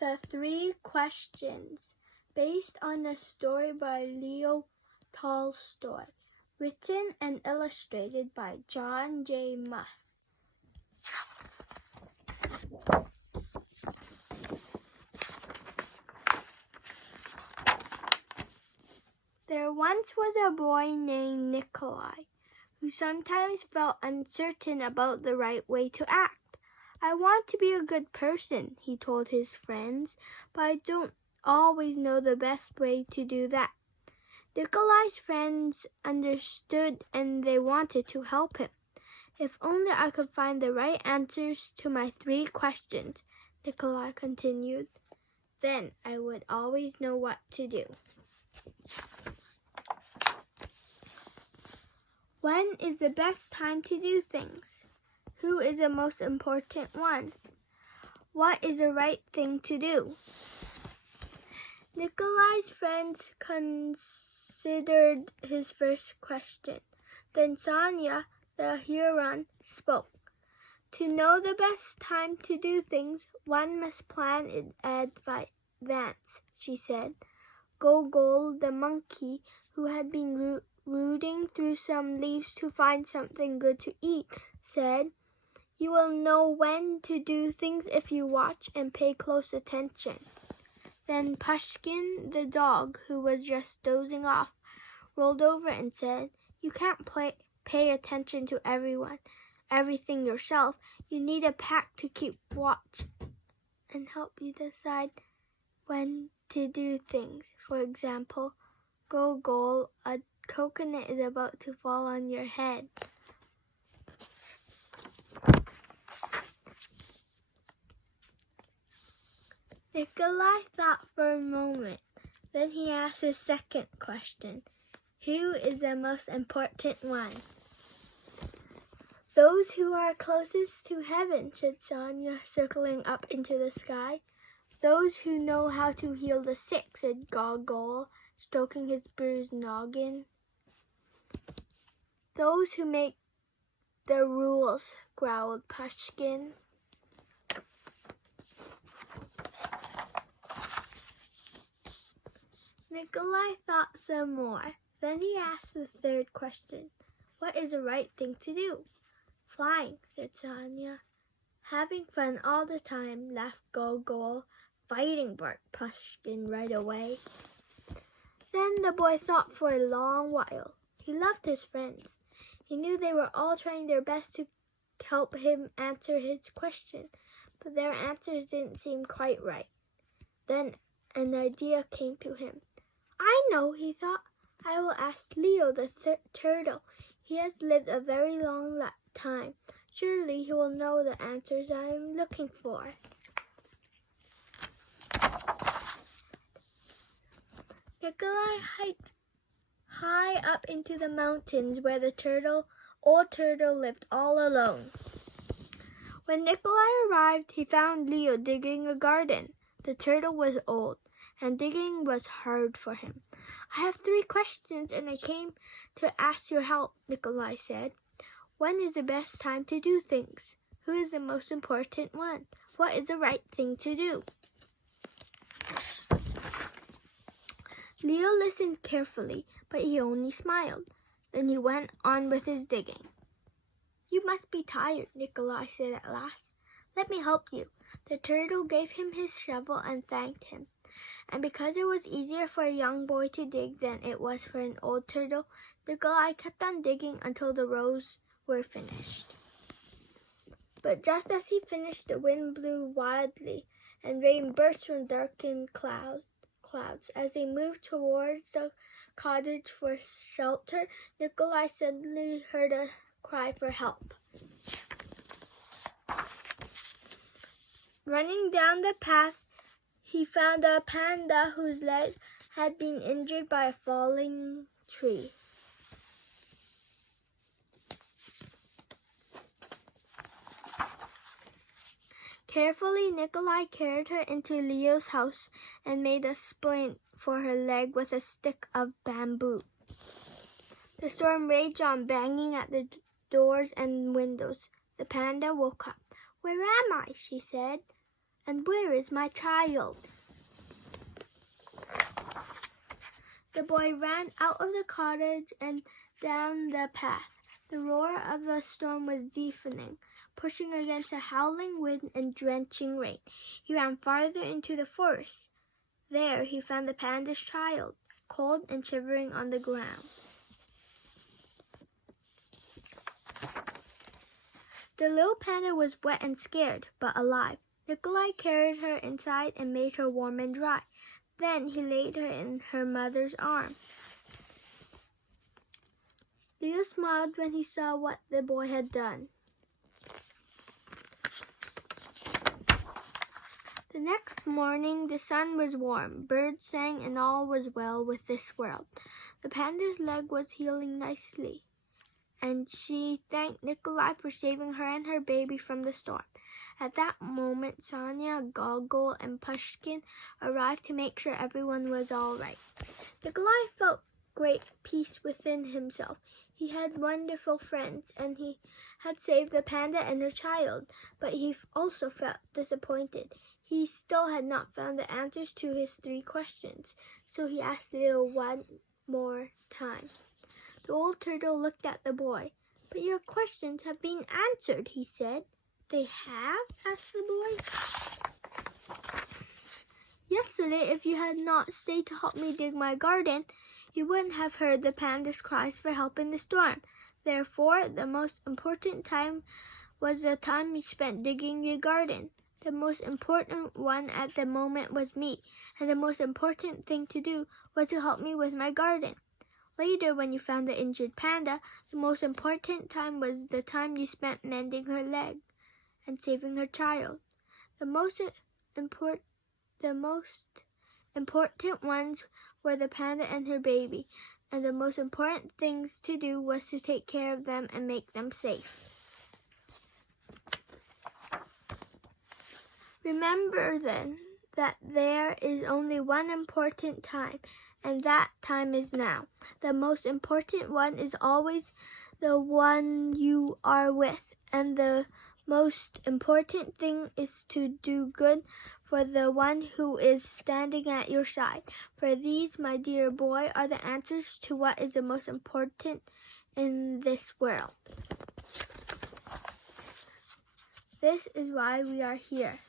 The Three Questions, based on a story by Leo Tolstoy, written and illustrated by John J. Muth. There once was a boy named Nikolai, who sometimes felt uncertain about the right way to act. I want to be a good person, he told his friends, but I don't always know the best way to do that. Nikolai's friends understood and they wanted to help him. If only I could find the right answers to my 3 questions, Nikolai continued, then I would always know what to do. When is the best time to do things? Who is the most important one? What is the right thing to do? Nikolai's friends considered his first question. Then Sonia, the Huron, spoke. To know the best time to do things, one must plan in advance, she said. Gogol, the monkey, who had been rooting through some leaves to find something good to eat, said, You will know when to do things if you watch and pay close attention. Then Pushkin, the dog, who was just dozing off, rolled over and said, You can't pay attention to everything yourself. You need a pack to keep watch and help you decide when to do things. For example, Gogol, a coconut is about to fall on your head. Nikolai thought for a moment. Then he asked his second question. Who is the most important one? Those who are closest to heaven, said Sonia, circling up into the sky. Those who know how to heal the sick, said Gogol, stroking his bruised noggin. Those who make the rules, growled Pushkin. Nikolai thought some more. Then he asked the third question. What is the right thing to do? Flying, said Sonia. Having fun all the time, laughed Gogol. Fighting, barked Pushkin right away. Then the boy thought for a long while. He loved his friends. He knew they were all trying their best to help him answer his question, but their answers didn't seem quite right. Then an idea came to him. I know, he thought. I will ask Leo the turtle. He has lived a very long time. Surely he will know the answers I am looking for. Nikolai hiked high up into the mountains where the old turtle lived all alone. When Nikolai arrived, he found Leo digging a garden. The turtle was old, and digging was hard for him. I have 3 questions, and I came to ask your help, Nikolai said. When is the best time to do things? Who is the most important one? What is the right thing to do? Leo listened carefully, but he only smiled. Then he went on with his digging. You must be tired, Nikolai said at last. Let me help you. The turtle gave him his shovel and thanked him. And because it was easier for a young boy to dig than it was for an old turtle, Nikolai kept on digging until the rows were finished. But just as he finished, the wind blew wildly, and rain burst from darkened clouds. As they moved towards the cottage for shelter, Nikolai suddenly heard a cry for help. Running down the path, he found a panda whose leg had been injured by a falling tree. Carefully, Nikolai carried her into Leo's house and made a splint for her leg with a stick of bamboo. The storm raged on, banging at the doors and windows. The panda woke up. Where am I? She said. And where is my child?" The boy ran out of the cottage and down the path. The roar of the storm was deafening, pushing against a howling wind and drenching rain. He ran farther into the forest. There he found the panda's child, cold and shivering on the ground. The little panda was wet and scared, but alive. Nikolai carried her inside and made her warm and dry. Then he laid her in her mother's arms. Leo smiled when he saw what the boy had done. The next morning the sun was warm, birds sang, and all was well with this world. The panda's leg was healing nicely, and she thanked Nikolai for saving her and her baby from the storm. At that moment, Sonia, Gogol, and Pushkin arrived to make sure everyone was all right. Nikolai felt great peace within himself. He had wonderful friends, and he had saved the panda and her child, but he also felt disappointed. He still had not found the answers to his 3 questions, so he asked Leo one more time. The old turtle looked at the boy. "But your questions have been answered," he said. "They have?" asked the boy. "Yesterday, if you had not stayed to help me dig my garden, you wouldn't have heard the panda's cries for help in the storm. Therefore, the most important time was the time you spent digging your garden. The most important one at the moment was me, and the most important thing to do was to help me with my garden. Later, when you found the injured panda, the most important time was the time you spent mending her leg and saving her child. The most important ones were the panda and her baby, and the most important things to do was to take care of them and make them safe. Remember then that there is only one important time, and that time is now. The most important one is always the one you are with, and the most important thing is to do good for the one who is standing at your side. For these, my dear boy, are the answers to what is the most important in this world. This is why we are here.